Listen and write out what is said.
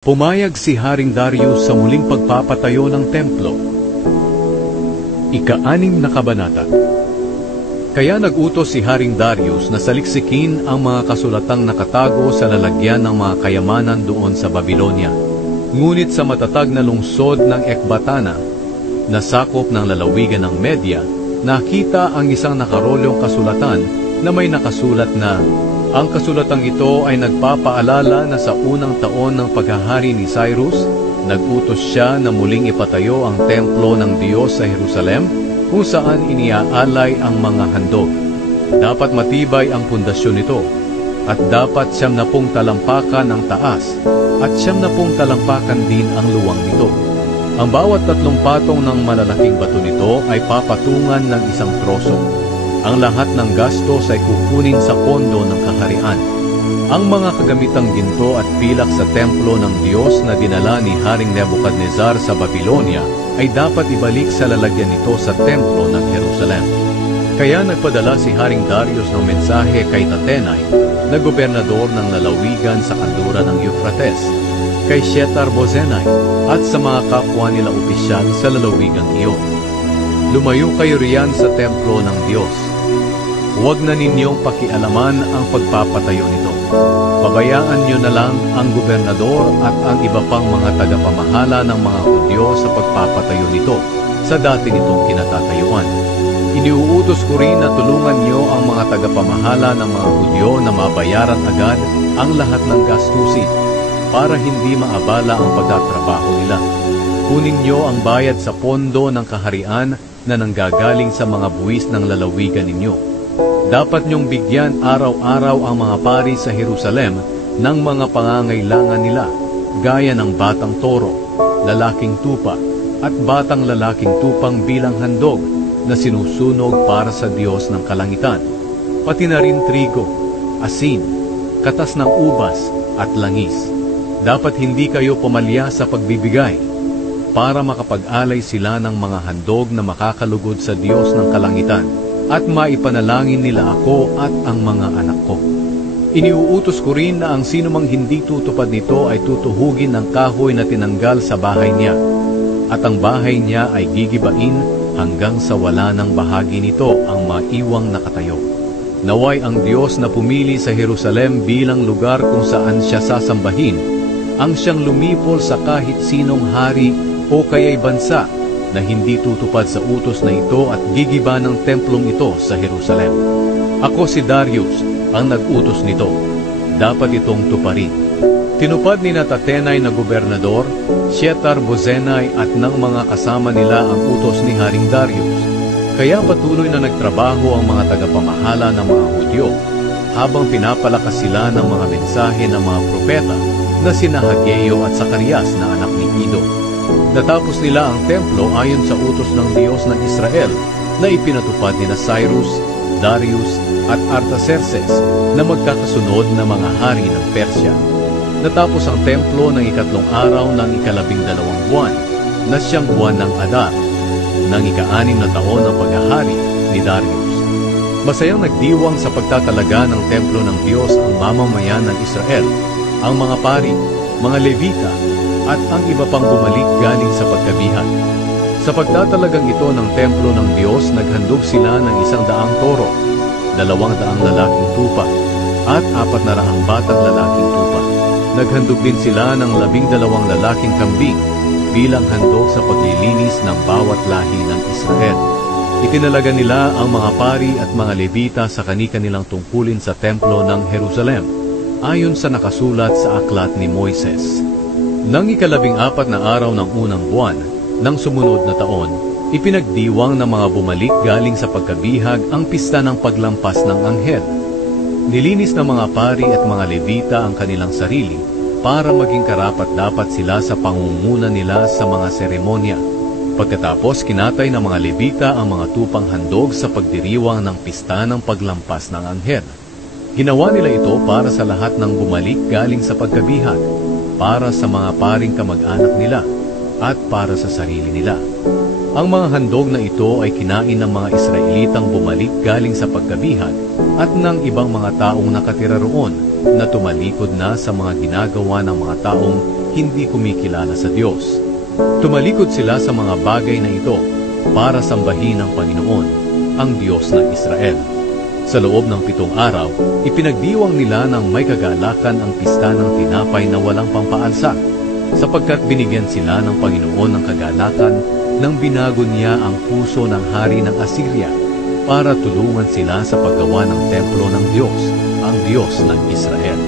Pumayag si Haring Darius sa muling pagpapatayo ng templo. Ika-6 na kabanata. Kaya nag-utos si Haring Darius na saliksikin ang mga kasulatang nakatago sa lalagyan ng mga kayamanan doon sa Babilonia. Ngunit sa matatag na lungsod ng Ekbatana, na sakop ng lalawigan ng Media, nakita ang isang nakarolyong kasulatan na may nakasulat na, ang kasulatang ito ay nagpapaalala na sa unang taon ng paghahari ni Cyrus, nag-utos siya na muling ipatayo ang templo ng Diyos sa Jerusalem, kung saan iniaalay ang mga handog. Dapat matibay ang pundasyon nito, at dapat 70 talampakan ang taas, at 70 talampakan din ang luwang nito. Ang bawat 3 patong ng malalaking bato nito ay papatungan ng isang troso. Ang lahat ng gastos ay kukunin sa pondo ng kaharian. Ang mga kagamitang ginto at pilak sa templo ng Diyos na dinala ni Haring Nebukadnezar sa Babilonia ay dapat ibalik sa lalagyan nito sa templo ng Jerusalem. Kaya nagpadala si Haring Darius ng mensahe kay Tatenai, na gobernador ng lalawigan sa kanluran ng Euphrates, kay Shethar-bozenai at sa mga kapwa nila opisyal sa lalawigang iyon. Lumayo kayo riyan sa templo ng Diyos. Huwag na ninyong pakialaman ang pagpapatayo nito. Pabayaan nyo na lang ang gobernador at ang iba pang mga tagapamahala ng mga Hudyo sa pagpapatayo nito sa dati nitong kinatatayuan. Iniuutos ko rin na tulungan nyo ang mga tagapamahala ng mga Hudyo na mabayaran agad ang lahat ng gastusin para hindi maabala ang pagtatrabaho nila. Kunin nyo ang bayad sa pondo ng kaharian na nanggagaling sa mga buwis ng lalawigan ninyo. Dapat niyong bigyan araw-araw ang mga pari sa Jerusalem ng mga pangangailangan nila, gaya ng batang toro, lalaking tupa, at batang lalaking tupang bilang handog na sinusunog para sa Diyos ng kalangitan, pati na rin trigo, asin, katas ng ubas, at langis. Dapat hindi kayo pumalya sa pagbibigay, para makapag-alay sila ng mga handog na makakalugod sa Diyos ng kalangitan, at maipanalangin nila ako at ang mga anak ko. Iniuutos ko rin na ang sinumang hindi tutupad nito ay tutuhugin ng kahoy na tinanggal sa bahay niya, at ang bahay niya ay gigibain hanggang sa wala ng bahagi nito ang maiwang nakatayo. Naway ang Diyos na pumili sa Jerusalem bilang lugar kung saan siya sasambahin, ang siyang lumipol sa kahit sinong hari o kaya'y bansa na hindi tutupad sa utos na ito at gigiba ng templong ito sa Jerusalem. Ako si Darius ang nag-utos nito. Dapat itong tuparin. Tinupad ni Tatenai na gobernador, Shethar-bozenai at ng mga kasama nila ang utos ni Haring Darius. Kaya patuloy na nagtrabaho ang mga tagapamahala ng mga Hudyo habang pinapalakas sila ng mga mensahe ng mga propeta na sina Hageo at Zacarias na anak ni Ido. Natapos nila ang templo ayon sa utos ng Diyos ng Israel na ipinatupad ni Cyrus, Darius at Artaxerxes na magkakasunod na mga hari ng Persya. Natapos ang templo ng 3 araw ng 12 buwan na siyang buwan ng Adar, ng 6 na taon ng paghahari ni Darius. Masayang nagdiwang sa pagtatalaga ng templo ng Diyos ang mamamayan ng Israel, ang mga pari, mga Levita, at ang iba pang bumalik galing sa pagkabihan. Sa pagtatalagang ito ng templo ng Diyos, naghandog sila ng 100 toro, 200 lalaking tupa, at 400 batang lalaking tupa. Naghandog din sila ng 12 lalaking kambing bilang handog sa paglilinis ng bawat lahi ng Israel. Itinalaga nila ang mga pari at mga Levita sa kani-kanilang tungkulin sa templo ng Jerusalem, ayon sa nakasulat sa aklat ni Moises. Nang 14 na araw ng unang buwan, ng sumunod na taon, ipinagdiwang ng mga bumalik galing sa pagkabihag ang pista ng paglampas ng anghel. Nilinis ng mga pari at mga Levita ang kanilang sarili para maging karapat-dapat sila sa pangunguna nila sa mga seremonya. Pagkatapos, kinatay ng mga Levita ang mga tupang handog sa pagdiriwang ng pista ng paglampas ng anghel. Ginawa nila ito para sa lahat ng bumalik galing sa pagkabihag, para sa mga paring kamag-anak nila, at para sa sarili nila. Ang mga handog na ito ay kinain ng mga Israelitang bumalik galing sa pagkabihag at ng ibang mga taong nakatira roon na tumalikod na sa mga ginagawa ng mga taong hindi kumikilala sa Diyos. Tumalikod sila sa mga bagay na ito para sambahin ang Panginoon, ang Diyos ng Israel. Sa loob ng 7 araw, ipinagdiwang nila ng may kagalakan ang pista ng tinapay na walang pampaalsa, sapagkat binigyan sila ng Panginoon ng kagalakan nang binago niya ang puso ng hari ng Assyria para tulungan sila sa paggawa ng templo ng Diyos, ang Diyos ng Israel.